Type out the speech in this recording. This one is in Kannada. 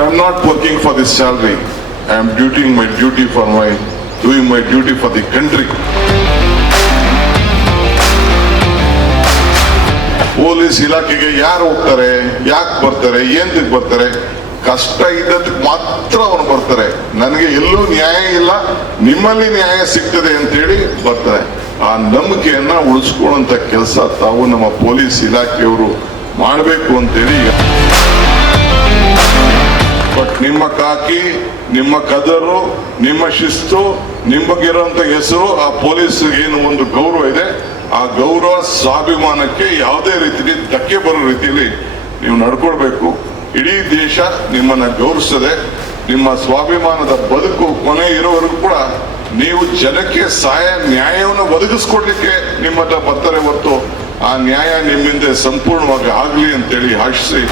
for this salary. I'm doing my duty for my, doing my duty for the country. Police ಇಲಾಖೆಗೆ ಯಾರು ಹೋಗ್ತಾರೆ ಯಾಕೆ ಬರ್ತಾರೆ ಏಂತಕ್ಕೆ ಬರ್ತಾರೆ ಕಷ್ಟ ಇದ್ದದಕ್ಕೆ ಮಾತ್ರ ಅವನು ಬರ್ತಾರೆ ನನಗೆ ಎಲ್ಲೂ ನ್ಯಾಯ ಇಲ್ಲ ನಿಮ್ಮಲ್ಲಿ ನ್ಯಾಯ ಸಿಗ್ತದೆ ಅಂತೇಳಿ ಬರ್ತಾರೆ ಆ ನಂಬಿಕೆಯನ್ನ ಉಳಿಸ್ಕೊಳ್ಳುವಂತ ಕೆಲಸ ತಾವು ನಮ್ಮ ಪೊಲೀಸ್ ಇಲಾಖೆಯವರು ಮಾಡಬೇಕು ಅಂತೇಳಿ ನಿಮ್ಮ ಕಾಕಿ, ನಿಮ್ಮ ಕದರು, ನಿಮ್ಮ ಶಿಸ್ತು, ನಿಮಗಿರುವಂತ ಹೆಸರು, ಆ ಪೊಲೀಸ್ ಏನು ಒಂದು ಗೌರವ ಇದೆ, ಆ ಗೌರವ ಸ್ವಾಭಿಮಾನಕ್ಕೆ ಯಾವುದೇ ರೀತಿಯಲ್ಲಿ ಧಕ್ಕೆ ಬರೋ ರೀತಿಯಲ್ಲಿ ನೀವು ನಡ್ಕೊಳ್ಬೇಕು. ಇಡೀ ದೇಶ ನಿಮ್ಮನ್ನ ಗೌರವಿಸದೆ ನಿಮ್ಮ ಸ್ವಾಭಿಮಾನದ ಬದುಕು ಕೊನೆ ಇರೋವರೆಗೂ ಕೂಡ ನೀವು ಜನಕ್ಕೆ ಸಹಾಯ, ನ್ಯಾಯವನ್ನು ಒದಗಿಸ್ಕೊಡ್ಲಿಕ್ಕೆ ನಿಮ್ಮ ಹತ್ರ ಬರ್ತಾರೆ ಹೊರತು ಆ ನ್ಯಾಯ ನಿಮ್ಮಿಂದ ಸಂಪೂರ್ಣವಾಗಿ ಆಗಲಿ ಅಂತೇಳಿ ಆಶಿಸಿ.